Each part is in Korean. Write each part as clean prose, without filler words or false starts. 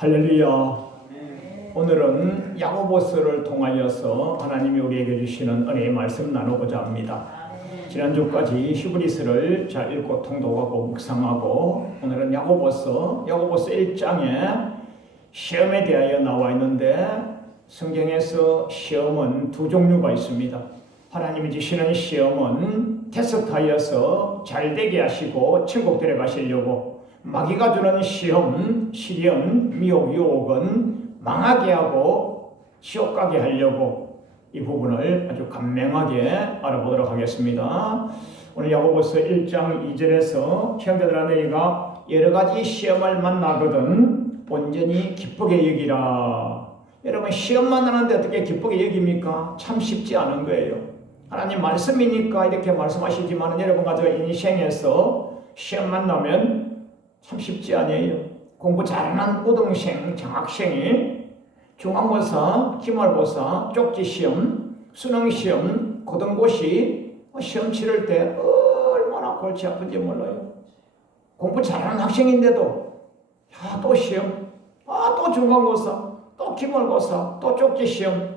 할렐루야. 오늘은 야고보서를 통하여서 하나님이 우리에게 주시는 은혜의 말씀 나누고자 합니다. 지난주까지 히브리서를 잘 읽고 통독하고 묵상하고, 오늘은 야고보서 1장에 시험에 대하여 나와 있는데, 성경에서 시험은 두 종류가 있습니다. 하나님이 주시는 시험은 테스트하여서 잘 되게 하시고 천국 데려가시려고, 마귀가 주는 시험, 시련, 미혹, 유혹은 망하게 하고 지옥 가게 하려고, 이 부분을 아주 간명하게 알아보도록 하겠습니다. 오늘 야고보서 1장 2절에서 형제들아, 너희가 여러 가지 시험을 만나거든 온전히 기쁘게 여기라. 여러분, 시험 만나는데 어떻게 기쁘게 여깁니까? 참 쉽지 않은 거예요. 하나님 말씀이니까 이렇게 말씀하시지만, 여러분 가지고 인생에서 시험 만나면 참 쉽지 않아요. 공부 잘하는 고등생, 장학생이 중간고사, 기말고사, 쪽지시험, 수능시험, 고등고시 시험 치를 때 얼마나 골치 아픈지 몰라요. 공부 잘하는 학생인데도 또 시험, 또 중간고사, 또 기말고사, 또 쪽지시험,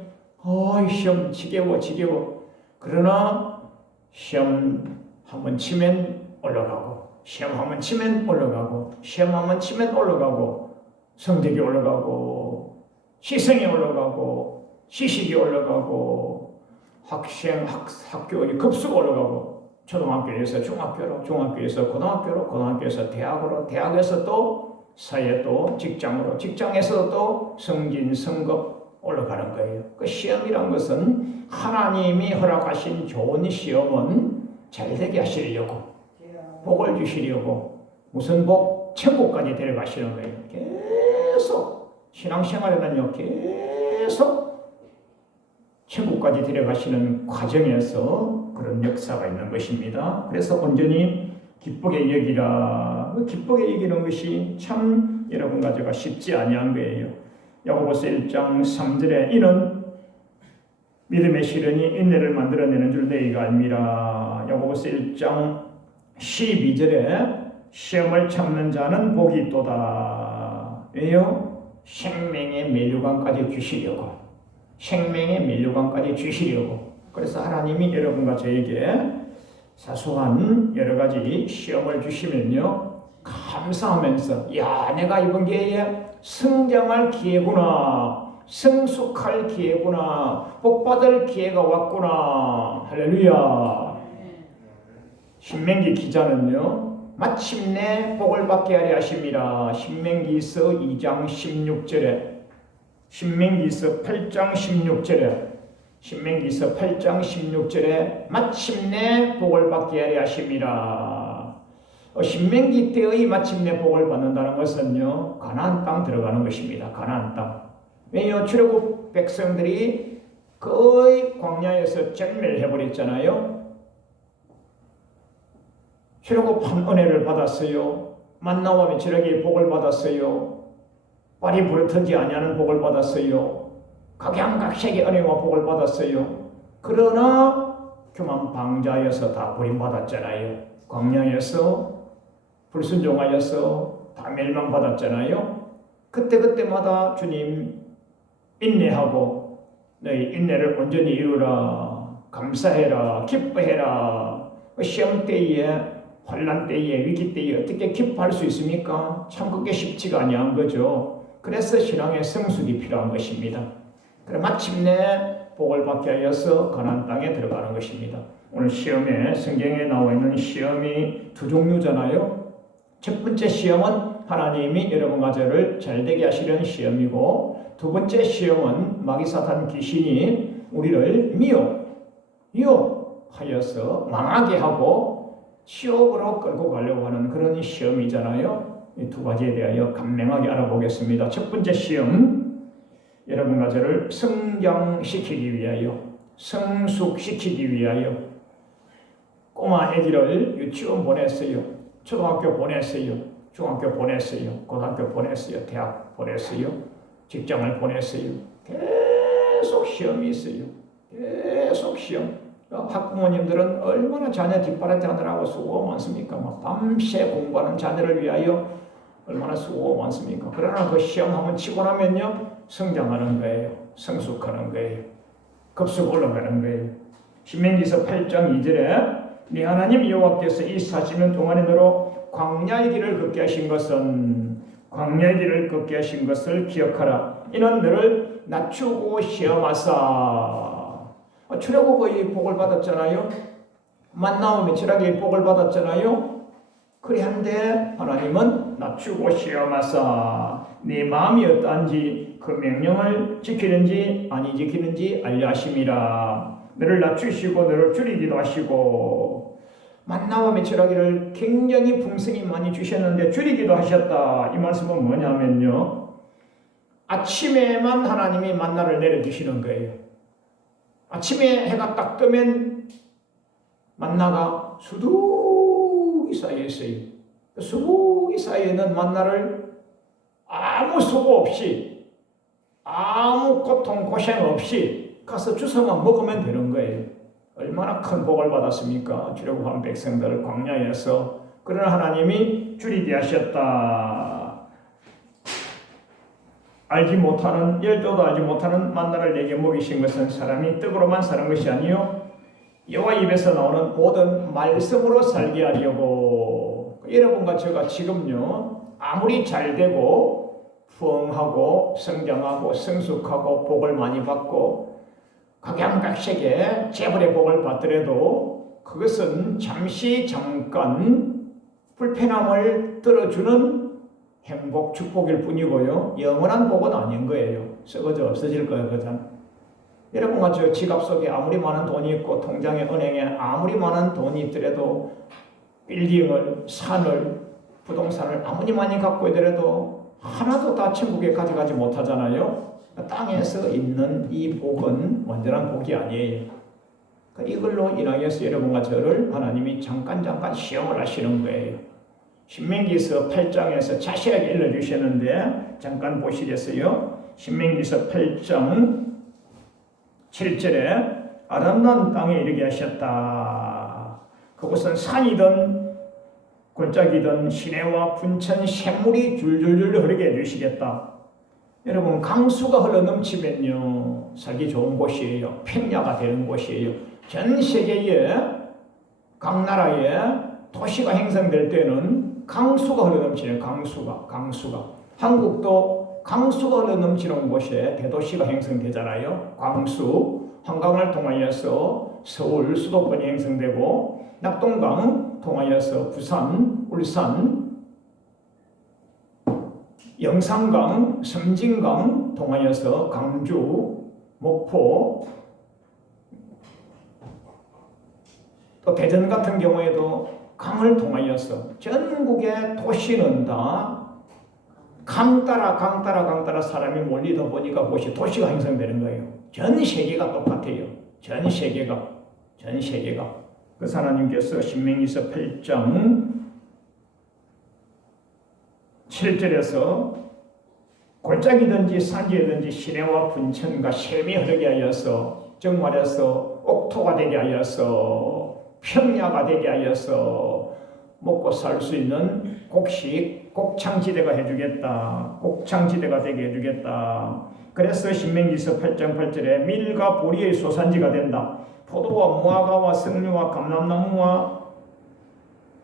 시험 지겨워. 그러나 시험 한번 치면 올라가고, 시험 한번 치면 올라가고, 시험 한번 치면 올라가고, 성적이 올라가고, 시성이 올라가고, 지식이 올라가고, 학교의 급수가 올라가고, 초등학교에서 중학교로, 중학교에서 고등학교로, 고등학교에서 대학으로, 대학에서 또 사회, 또 직장으로, 직장에서 또 승진, 승급 올라가는 거예요. 그 시험이란 것은 하나님이 허락하신 좋은 시험은 잘 되게 하시려고, 복을 주시려고, 무슨 복? 천국까지 데려가시는 거예요. 계속 신앙생활에는요, 계속 천국까지 데려가시는 과정에서 그런 역사가 있는 것입니다. 그래서 온전히 기쁘게 여기라. 기쁘게 여기는 것이 참 여러분 가지가 쉽지 아니한 거예요. 야고보서 1장 3절에 이는 믿음의 시련이 인내를 만들어내는 줄 너희가 알미라. 야고보서 1장 12절에 시험을 참는 자는 복이 있도다. 왜요? 생명의 면류관까지 주시려고, 생명의 면류관까지 주시려고. 그래서 하나님이 여러분과 저에게 사소한 여러 가지 시험을 주시면요, 감사하면서, 야, 내가 이번 기회에 성장할 기회구나, 성숙할 기회구나, 복받을 기회가 왔구나. 할렐루야. 신명기 기자는요, 마침내 복을 받게 하려 하심이라. 신명기서 2장 16절에, 신명기서 8장 16절에, 신명기서 8장 16절에 마침내 복을 받게 하려 하심이라. 신명기 때의 마침내 복을 받는다는 것은요, 가나안 땅 들어가는 것입니다. 가나안 땅. 왜요? 출애굽 백성들이 거의 광야에서 전멸해버렸잖아요. 출애굽한 은혜를 받았어요. 만나와 메추라기의 복을 받았어요. 빨이 부르트지 아니하는 복을 받았어요. 각양각색의 은혜와 복을 받았어요. 그러나 교만 방자여서 다 버림받았잖아요. 광야에서 불순종하여서 다 멸망받았잖아요. 그때마다 주님 인내하고, 너희 인내를 온전히 이루라, 감사해라, 기뻐해라. 시험 때에, 환난 때에, 위기 때에 어떻게 기뻐할 수 있습니까? 참 그게 쉽지가 아니한 거죠. 그래서 신앙의 성숙이 필요한 것입니다. 그래 마침내 복을 받게 하여서 가나안 땅에 들어가는 것입니다. 오늘 시험에, 성경에 나와 있는 시험이 두 종류잖아요. 첫 번째 시험은 하나님이 여러분과 저를 잘되게 하시려는 시험이고, 두 번째 시험은 마귀 사탄 귀신이 우리를 미혹하여서 망하게 하고 지옥으로 끌고 가려고 하는 그런 시험이잖아요. 이 두 가지에 대하여 간명하게 알아보겠습니다. 첫 번째 시험, 여러분과 저를 성장시키기 위하여, 성숙시키기 위하여, 꼬마 애기를 유치원 보냈어요. 초등학교 보냈어요. 중학교 보냈어요. 고등학교 보냈어요. 대학 보냈어요. 직장을 보냈어요. 계속 시험이 있어요. 계속 시험. 학부모님들은 얼마나 자녀 뒷바라지 하느라고 수고가 많습니까? 밤새 공부하는 자녀를 위하여 얼마나 수고가 많습니까? 그러나 그 시험 한번 치고 나면요, 성장하는 거예요. 성숙하는 거예요. 급속 올라가는 거예요. 신명기서 8장 2절에 네 하나님 여호와께서 이 40년 동안에 너로 광야의 길을 걷게 하신 것을 기억하라. 이는 너를 낮추고 시험하사. 출애굽의 복을 받았잖아요. 만나와 메추라기의 복을 받았잖아요. 그리한데 하나님은 낮추고 시험하사 네 마음이 어떠한지 그 명령을 지키는지 아니 지키는지 알려 하심이라. 너를 낮추시고 너를 줄이기도 하시고, 만나와 메추라기를 굉장히 풍성히 많이 주셨는데 줄이기도 하셨다. 이 말씀은 뭐냐면요, 아침에만 하나님이 만나를 내려주시는 거예요. 아침에 해가 딱 뜨면 만나가 수두기 쌓여 있어요. 수두기 쌓여 있는 만나를 아무 수고 없이, 아무 고통 고생 없이 가서 주워만 먹으면 되는 거예요. 얼마나 큰 복을 받았습니까? 출애굽한 백성들을 광야에서. 그러나 하나님이 줄이게 하셨다. 알지 못하는, 열조도 알지 못하는 만나를 내게 먹이신 것은 사람이 떡으로만 사는 것이 아니요 여호와 입에서 나오는 모든 말씀으로 살게 하려고. 여러분과 제가 지금요, 아무리 잘되고 부흥하고 성장하고 성숙하고 복을 많이 받고 각양각색의 재물의 복을 받더라도 그것은 잠시 잠깐 불편함을 들어주는 행복 축복일 뿐이고요, 영원한 복은 아닌 거예요. 썩어져 없어질 거예요. 그전 여러분과 저 지갑 속에 아무리 많은 돈이 있고 통장에 은행에 아무리 많은 돈이 있더라도, 빌딩을, 산을, 부동산을 아무리 많이 갖고 있더라도 하나도 다 천국에 가져가지 못하잖아요. 땅에서 있는 이 복은 완전한 복이 아니에요. 이걸로 인하여서 여러분과 저를 하나님이 잠깐 시험을 하시는 거예요. 신명기서 8장에서 자세하게 일러주셨는데 잠깐 보시겠어요? 신명기서 8장 7절에 아름다운 땅에 이르게 하셨다. 그곳은 산이든 골짜기든 시내와 분천 샘물이 줄줄줄 흐르게 해주시겠다. 여러분, 강수가 흘러넘치면요 살기 좋은 곳이에요. 평야가 되는 곳이에요. 전 세계에 각 나라에 도시가 형성될 때는 강수가 흘러넘치는 강수가 한국도 강수가 흘러넘치는 곳에 대도시가 형성되잖아요. 광수, 한강을 통하여서 서울 수도권이 형성되고, 낙동강 통하여서 부산, 울산, 영산강, 섬진강 통하여서 강주, 목포, 또 대전 같은 경우에도 강을 통하여서 전국의 도시는 다 강 따라 사람이 몰리다 보니까 그것이 도시가 형성되는 거예요. 전 세계가 똑같아요. 전 세계가. 그래서 하나님께서 신명기서 8장 7절에서 골짜기든지 산지든지 시내와 분천과 샘이 흐르게 하여서, 즉 말해서 옥토가 되게 하여서, 평야가 되게 하여서 먹고 살 수 있는 곡창지대가 해주겠다. 곡창지대가 되게 해주겠다. 그래서 신명기서 8장 8절에 밀과 보리의 소산지가 된다. 포도와 무화과와 석류와 감람나무와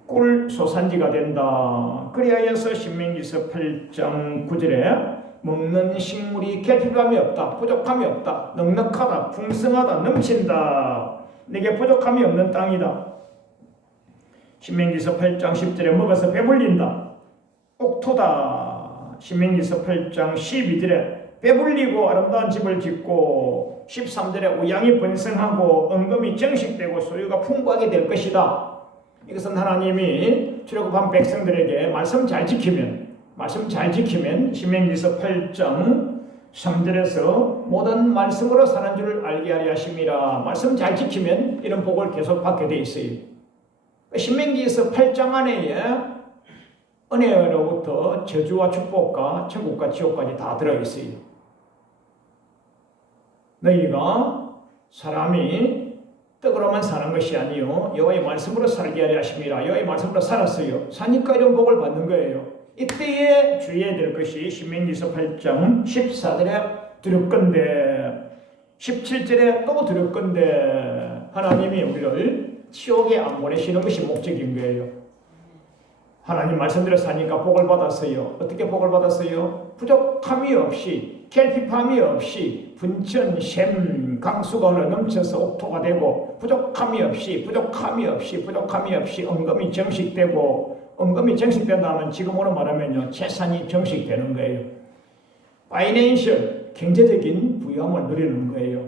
꿀 소산지가 된다. 그리하여서 신명기서 8장 9절에 먹는 식물이 결핍함이 없다. 부족함이 없다. 넉넉하다. 풍성하다. 넘친다. 내게 부족함이 없는 땅이다. 신명기서 8장 10절에 먹어서 배불린다. 옥토다. 신명기서 8장 12절에 배불리고 아름다운 집을 짓고, 13절에 우양이 번성하고 은금이 정식되고 소유가 풍부하게 될 것이다. 이것은 하나님이 출애굽한 백성들에게 말씀 잘 지키면 신명기서 8장 3절에서 모든 말씀으로 사는 줄을 알게 하려 하심이라. 말씀 잘 지키면 이런 복을 계속 받게 돼 있어요. 신명기서 8장 안에 은혜로부터 저주와 축복과 천국과 지옥까지 다 들어있어요. 너희가 사람이 떡으로만 사는 것이 아니요 여호와의 말씀으로 살게 하려 하심이라. 여호와의 말씀으로 살았어요. 사니까 이런 복을 받는 거예요. 이때에 주의해야 될 것이 신명기서 8장 14절에 두렵건대 17절에 또 두렵건대 하나님이 우리를 지옥에 안 보내시는 것이 목적인 거예요. 하나님 말씀대로 사니까 복을 받았어요. 어떻게 복을 받았어요? 부족함이 없이 결핍함이 없이 분천, 샘, 강수가 흘러 넘쳐서 옥토가 되고 부족함이 없이 언금이 정식되고 언금이 정식된다면 지금으로 말하면요 재산이 정식되는 거예요. 파이낸셜 경제적인 부유함을 누리는 거예요.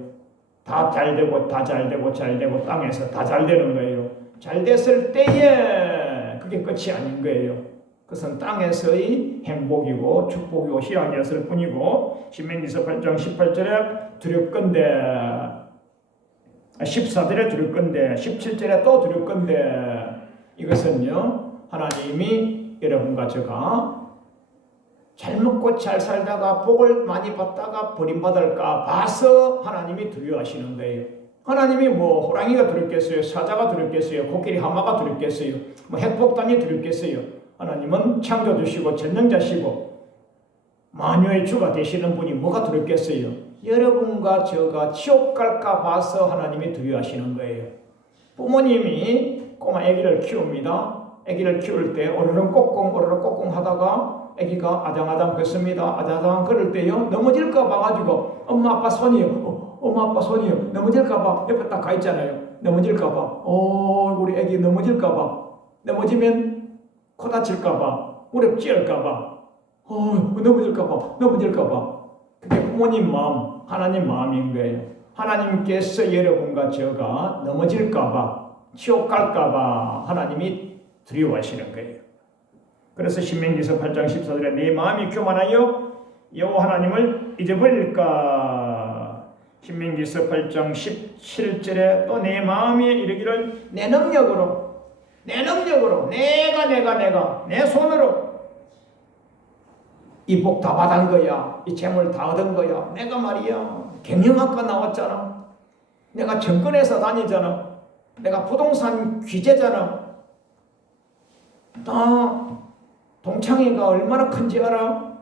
다 잘되고 땅에서 다 잘되는 거예요. 잘됐을 때에 그게 끝이 아닌 거예요. 그것은 땅에서의 행복이고 축복이고 희락이었을 뿐이고 신명기서 8장 18절에 두렵건대 14절에 두렵건대 17절에 또 두렵건대 이것은요 하나님이 여러분과 제가 잘 먹고 잘 살다가 복을 많이 받다가 버림받을까 봐서 하나님이 두려워하시는 거예요. 하나님이 뭐 호랑이가 두렵겠어요? 사자가 두렵겠어요? 코끼리 하마가 두렵겠어요? 뭐 핵폭탄이 두렵겠어요? 하나님은 창조주시고 전능자시고 만유의 주가 되시는 분이 뭐가 두렵겠어요? 여러분과 저가 지옥 갈까 봐서 하나님이 두려워하시는 거예요. 부모님이 꼬마 아기를 키웁니다. 아기를 키울 때 오르륵 꼬꿍 하다가 아기가 아장아장 걷습니다. 아장아장 걸을 때요 넘어질까 봐가지고 엄마 아빠 손이요 넘어질까 봐 옆에 딱 가 있잖아요. 넘어질까 봐 우리 아기 넘어질까 봐 넘어지면 코 다칠까 봐 무릎 찌을까 봐 넘어질까 봐 그게 부모님 마음 하나님 마음인 거예요. 하나님께서 여러분과 저가 넘어질까 봐 지옥 갈까 봐 하나님이 두려워하시는 거예요. 그래서 신명기서 8장 14절에 네 마음이 교만하여 여호와 하나님을 잊어버릴까. 신명기서 8장 17절에 또 내 마음이 이르기를 내 능력으로 내가 내 손으로 이 복 다 받은 거야. 이 재물 다 얻은 거야. 내가 말이야 경영학과 나왔잖아. 내가 정권회사 다니잖아. 내가 부동산 귀재잖아. 나 동창회가 얼마나 큰지 알아?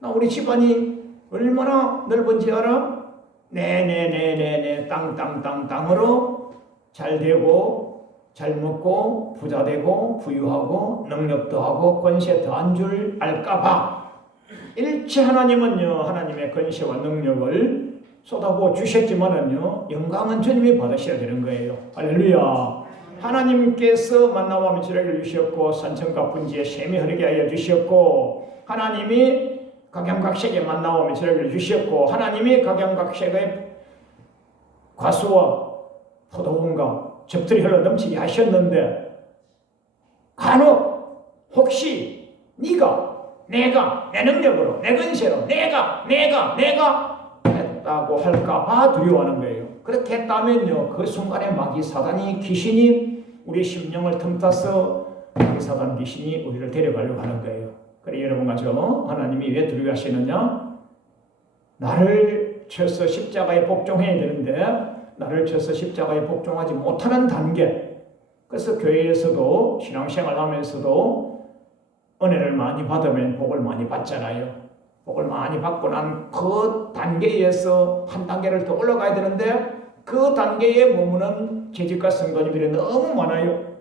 나 우리 집안이 얼마나 넓은지 알아? 네 땅으로 잘 되고 잘 먹고 부자 되고 부유하고 능력도 하고 권세 더한 줄 알까봐 일체 하나님은요 하나님의 권세와 능력을 쏟아부어 주셨지만은요 영광은 주님이 받으셔야 되는 거예요. 할렐루야. 하나님께서 만나와 미치라기를 주셨고 산천과 분지에 샘이 흐르게 하여 주셨고 하나님이 각양각색의 만나와 미치라기를 주셨고 하나님이 각양각색의 과수와 포도원과 즙들이 흘러 넘치게 하셨는데 간혹 혹시 네가 내가 내 능력으로 내 근세로 내가 했다고 할까봐 두려워하는 거예요. 그렇게 했다면요 그 순간에 마귀 사단이 귀신이 우리 심령을 틈타서 마귀 사단 귀신이 우리를 데려가려고 하는 거예요. 그래 여러분과 저 하나님이 왜 두려워하시느냐? 나를 쳐서 십자가에 복종해야 되는데 나를 쳐서 십자가에 복종하지 못하는 단계. 그래서 교회에서도 신앙생활 하면서도 은혜를 많이 받으면 복을 많이 받잖아요. 복을 많이 받고 난 그 단계에서 한 단계를 더 올라가야 되는데 그 단계에 머무는 재직과 성도님들이 너무 많아요.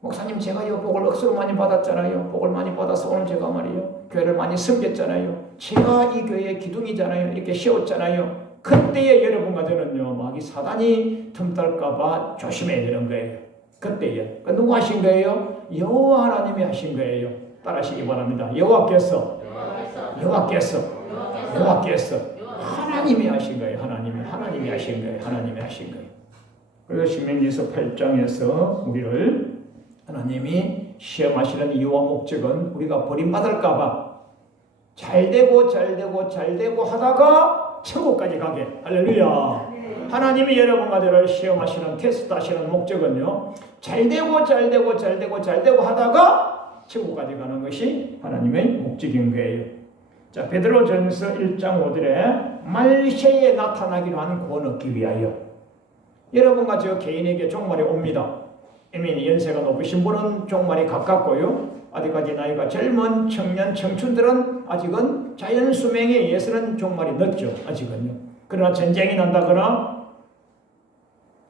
목사님 제가요 복을 억수로 많이 받았잖아요. 복을 많이 받아서 오늘 제가 말이요 교회를 많이 섬겼잖아요. 제가 이 교회의 기둥이잖아요. 이렇게 세웠잖아요. 그때에 여러분과 저는요 마귀 사단이 틈탈까봐 조심해야 되는 거예요. 그때에 누구 하신 거예요? 여호와 하나님이 하신 거예요. 따라하시기 바랍니다. 여호와께서 하나님이 하신 거예요. 하나님이 하신 거예요. 그래서 신명기서 8장에서 우리를 하나님이 시험하시는 이유와 목적은 우리가 버림받을까 봐 잘되고 하다가 천국까지 가게. 할렐루야. 하나님이 여러분과 저를 시험하시는 테스트하시는 목적은요 잘되고 하다가 천국까지 가는 것이 하나님의 목적인 거예요. 자, 베드로전서 1장 5절에 말세에 나타나기로 한 구원 얻기 위하여 여러분과 저 개인에게 종말이 옵니다. 이미 연세가 높으신 분은 종말이 가깝고요. 아직까지 나이가 젊은 청년 청춘들은 아직은 자연 수명에 의해서는 종말이 늦죠. 아직은요. 그러나 전쟁이 난다거나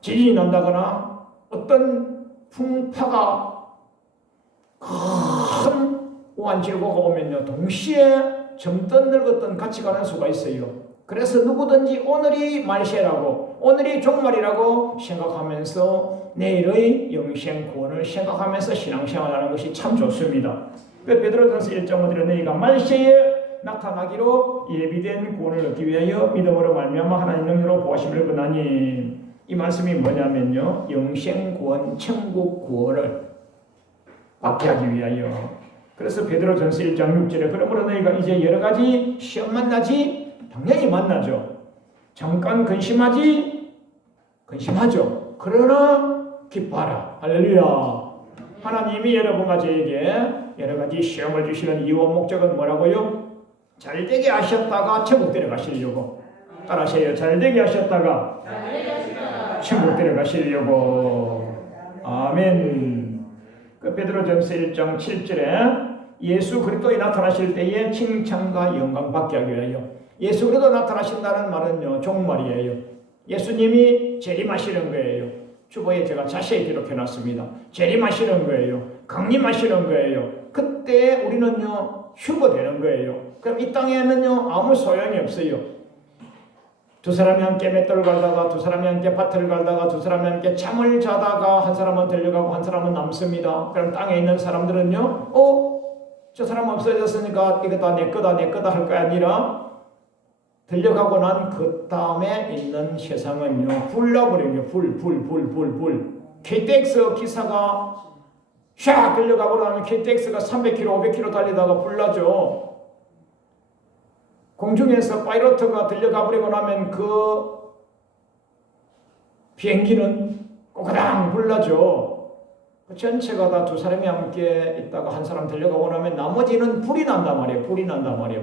지진이 난다거나 어떤 풍파가 큰 오한질고가 오면요, 동시에 젊든 늙었든 같이 가는 수가 있어요. 그래서 누구든지 오늘이 말세라고, 오늘이 종말이라고 생각하면서 내일의 영생 구원을 생각하면서 신앙생활하는 것이 참 좋습니다. 베드로전서 1장으로 너희가 말세에 나타나기로 예비된 구원을 얻기 위하여 믿음으로 말미암아 하나님 능력으로 보하심을 권하니, 이 말씀이 뭐냐면요, 영생 구원, 천국 구원을 받게 하기 위하여. 그래서 베드로전서 1장 6절에 그러므로 너희가 이제 여러 가지 시험 만나지, 당연히 만나죠. 잠깐 근심하죠. 그러나 기뻐하라. 할렐루야. 하나님이 여러분과 저에게 여러 가지 시험을 주시는 이유와 목적은 뭐라고요? 잘되게 하셨다가 천국 데려가시려고. 따라하세요. 잘되게 하셨다가 천국 데려가시려고. 아멘. 그 베드로전서 1장 7절에 예수 그리스도에 나타나실 때에 칭찬과 영광 받게 하기 위하여. 예수 그리스도 나타나신다는 말은요, 종말이에요. 예수님이 재림하시는 거예요. 주보에 제가 자세히 기록해놨습니다. 재림하시는 거예요. 강림하시는 거예요. 그때 우리는요, 휴거되는 거예요. 그럼 이 땅에는요, 아무 소용이 없어요. 두 사람이 함께 맷돌을 갈다가, 두 사람이 함께 밭을 갈다가, 두 사람이 함께 잠을 자다가 한 사람은 들려가고 한 사람은 남습니다. 그럼 땅에 있는 사람들은요, 저 사람 없어졌으니까 이거 다 내 거다 할 거 아니라, 들려가고 난 그 다음에 있는 세상은요, 불나버려요. 불. KTX 기사가 샥 들려가고 나면 KTX가 300km, 500km 달리다가 불나죠. 공중에서 파이로트가 들려가버리고 나면 그 비행기는 꼬그당 불나죠. 그 전체가 다 두 사람이 함께 있다가 한 사람 들려가고 나면 나머지는 불이 난단 말이에요.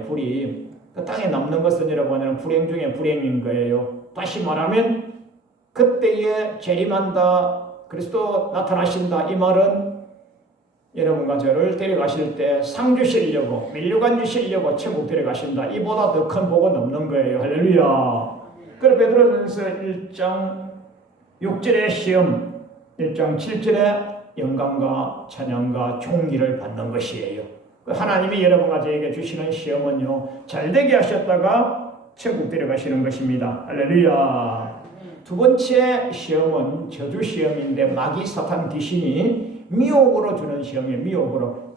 불이. 그 땅에 남는 것은 여러분은 불행 중에 불행인 거예요. 다시 말하면 그때에 재림한다, 그리스도 나타나신다, 이 말은 여러분과 저를 데려가실 때 상 주시려고, 면류관 주시려고 천국 데려가신다. 이보다 더 큰 복은 없는 거예요. 할렐루야. 그래서 베드로전서 1장 6절의 시험, 1장 7절의 영광과 찬양과 총기를 받는 것이에요. 하나님이 여러분과 저에게 주시는 시험은요, 잘되게 하셨다가 천국 데려가시는 것입니다. 할렐루야. 두 번째 시험은 저주 시험인데, 마귀 사탄 귀신이 미혹으로 주는 시험이에요. 미혹으로.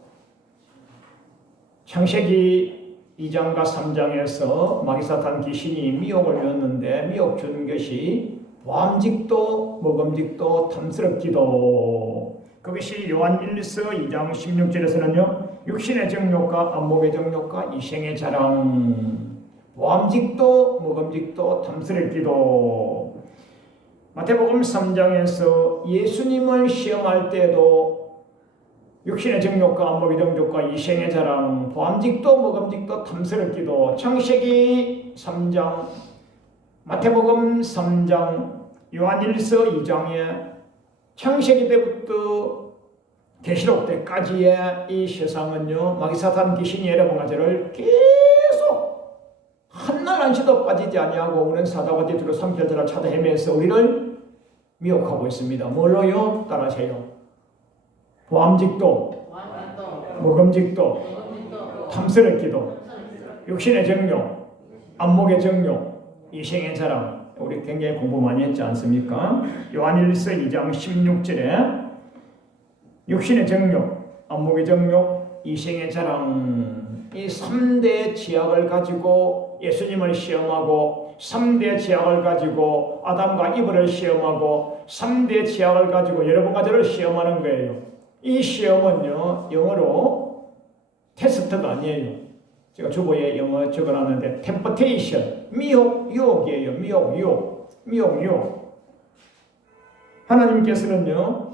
창세기 2장과 3장에서 마귀 사탄 귀신이 미혹을 줬는데, 미혹 준 것이 보암직도, 먹음직도, 탐스럽기도. 그것이 요한 1서 2장 16절에서는요, 육신의 정욕과 안목의 정욕과 이생의 자랑, 보암직도, 먹음직도, 탐스럽기도. 마태복음 3장에서 예수님을 시험할 때도 육신의 정욕과 안목의 정욕과 이생의 자랑, 보암직도, 먹음직도, 탐스럽기도. 창세기 3장, 마태복음 3장, 요한 1서 2장에 창세기 때부터 계시록 때까지의 이 세상은요, 마귀 사탄 귀신이 여러분과 저를 계속 한날 한시도 빠지지 아니하고 오는 사자같이 두루 삼켜들어 찾아 헤매서 우리를 미혹하고 있습니다. 뭘로요? 따라하세요. 보암직도, 먹음직도, 탐스럽기도, 육신의 정욕, 안목의 정욕, 이생의 자랑. 우리 굉장히 공부 많이 했지 않습니까? 요한일서 2장 16절에 육신의 정욕, 안목의 정욕, 이생의 자랑, 이 3대 지약을 가지고 예수님을 시험하고, 3대 지약을 가지고 아담과 이브를 시험하고, 3대 지약을 가지고 여러분과 저를 시험하는 거예요. 이 시험은요, 영어로 테스트가 아니에요. 제가 주보에 영어 적어놨는데 temptation, 미혹, 유혹이에요. 미혹. 하나님께서는요,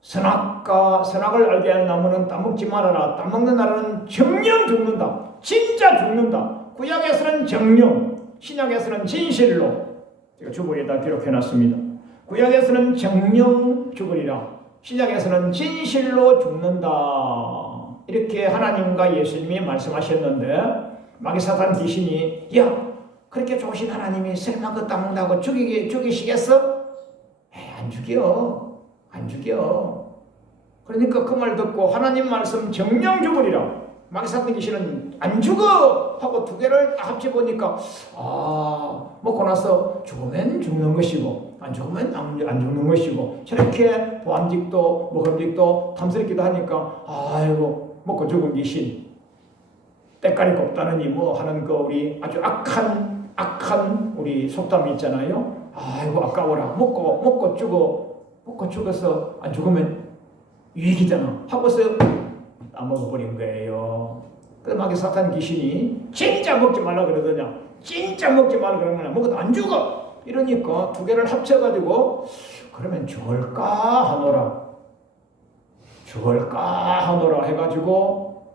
선악을 알게 하는 나무는 따먹지 말아라. 따먹는 나라는 정령 죽는다. 진짜 죽는다. 구약에서는 정령, 신약에서는 진실로. 제가 주보에다 기록해놨습니다. 구약에서는 정령 죽으리라. 신약에서는 진실로 죽는다. 이렇게 하나님과 예수님이 말씀하셨는데 마귀사탄 귀신이 야 그렇게 좋으신 하나님이 설마 그 땅 먹는다고 죽이시겠어? 안 죽여. 안 죽여. 그러니까 그 말 듣고 하나님 말씀 정령 죽으리라. 마귀사탄 귀신은 안 죽어 하고 두 개를 딱 합쳐보니까 먹고 나서 죽으면 죽는 것이고 안 죽으면 안 죽는 것이고 저렇게 보암직도 먹음직도 탐스럽기도 하니까 아이고 먹고 죽은 귀신 때깔이 곱다느니 뭐 하는 그 우리 아주 악한 우리 속담이 있잖아요. 아이고 아까워라 먹고 죽어서 안 죽으면 유익이잖아 하고서 다 먹어버린 거예요. 그래서 마귀사탄 귀신이 진짜 먹지 말라 그러더냐 진짜 먹지 말라 그러면 먹어도 안 죽어 이러니까 두 개를 합쳐가지고 그러면 죽을까 하노라 해가지고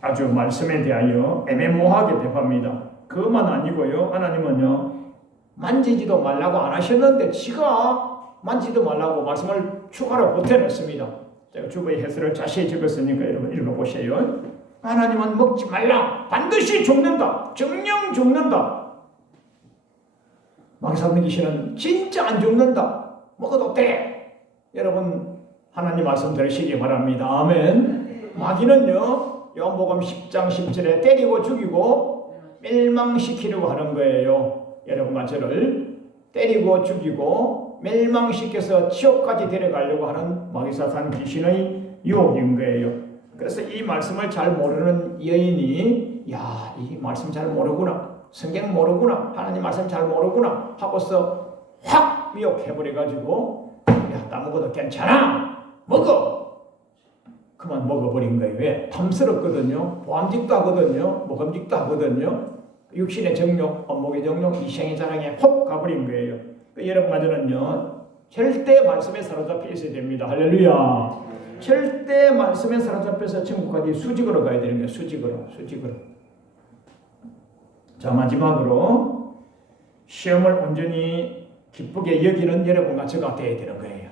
아주 말씀에 대하여 애매모호하게 대답합니다. 그것만 아니고요 하나님은요 만지지도 말라고 안 하셨는데 지가 만지지도 말라고 말씀을 추가로 보태냈습니다. 제가 주보의 해설을 자세히 적었으니까 여러분 읽어보세요. 하나님은 먹지 말라 반드시 죽는다 정령 죽는다. 마귀사탄 귀신은 진짜 안 죽는다 먹어도 돼. 여러분 하나님 말씀 들으시기 바랍니다. 아멘. 마귀는요 요한복음 10장 10절에 때리고 죽이고 멸망시키려고 하는 거예요. 여러분과 저를 때리고 죽이고 멸망시켜서 지옥까지 데려가려고 하는 마귀사탄 귀신의 유혹인 거예요. 그래서 이 말씀을 잘 모르는 여인이 이 말씀 잘 모르구나 성경 모르구나 하나님 말씀 잘 모르구나 하고서 확 미혹해버려가지고 나 먹어도 괜찮아 먹어 그만 먹어버린 거예요. 왜? 탐스럽거든요. 보암직도 하거든요. 먹음직도 하거든요. 육신의 정욕, 업목의 정욕, 이생의 자랑에 혹 가버린 거예요. 여러분과 저는요 절대 말씀에 사로잡혀 있어야 됩니다. 할렐루야. 절대 말씀에 사로잡혀서 천국까지 수직으로 가야 되는 거예요. 수직으로. 자 마지막으로 시험을 온전히 기쁘게 여기는 여러분과 저가 되어야 되는 거예요.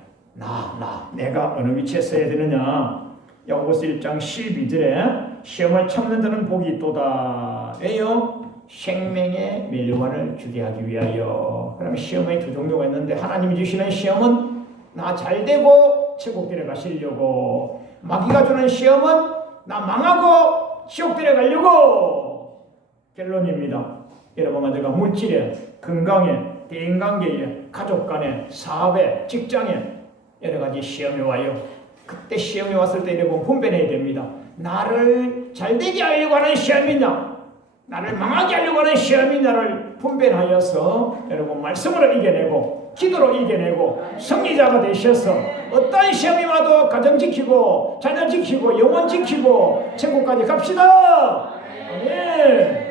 내가 어느 위치에 서야 되느냐. 야고보서 1장 12절에 시험을 참는 자는 복이 있도다. 왜요? 생명의 멸류관을 주게 하기 위하여. 그러면 시험의 두 종류가 있는데 하나님이 주시는 시험은 나 잘되고 천국 데려가시려고, 마귀가 주는 시험은 나 망하고 지옥 데려가려고. 결론입니다. 여러분과 제가 물질에, 건강에, 대인관계에, 가족 간에, 사업에, 직장에 여러 가지 시험이 와요. 그때 시험이 왔을 때 여러분 분별해야 됩니다. 나를 잘되게 하려고 하는 시험이냐, 나를 망하게 하려고 하는 시험이냐를 분별하여서 여러분 말씀으로 이겨내고 기도로 이겨내고 승리자가 되셔서 어떤 시험이 와도 가정 지키고 자녀 지키고 영혼 지키고 천국까지 갑시다. 아멘.